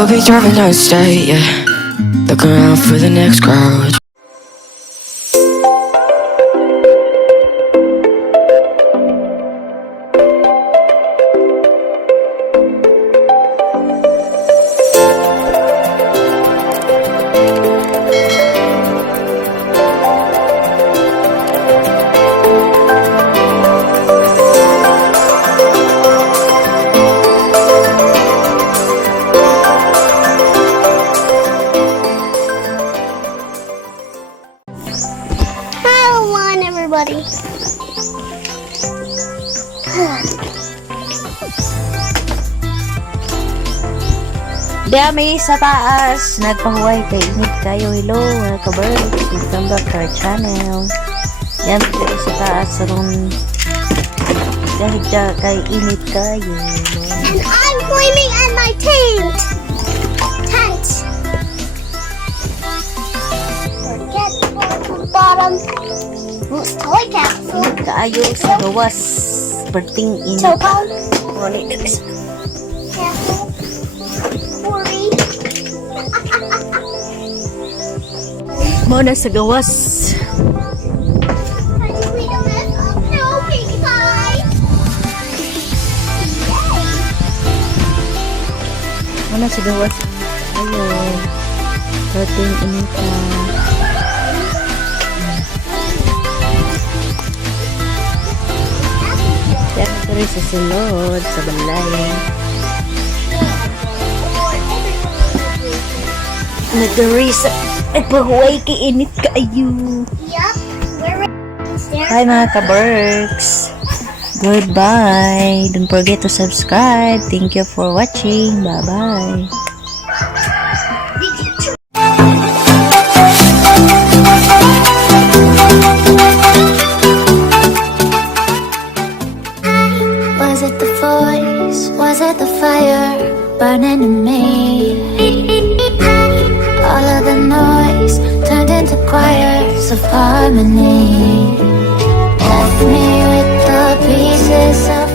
We'll be driving down the state, yeah, looking around for the next crowd. Everybody. Dami sa taas, nagpahuway kay init kayo. Hello, mga kaberks, welcome back to our channel. Dami dito sa taas, sarong dahil kay init kayo. And I'm swimming in my tent. Forget the bottom. Toy castle. Init kaayo sa gawas, perting init. So cold. Morning, guys. Careful. Worry. Muna sa gawas. Muna sa gawas. Ayun. Perting init na. Yan sa sulod sa balay. Nag-risa nagpahuway kay init kaayo. Yup. Hi mga kaberks. Goodbye. Don't forget to subscribe. Thank you for watching. Bye-bye. Was it the voice? Was it the fire burning in me? All of the noise turned into choirs of harmony. Left me with the pieces of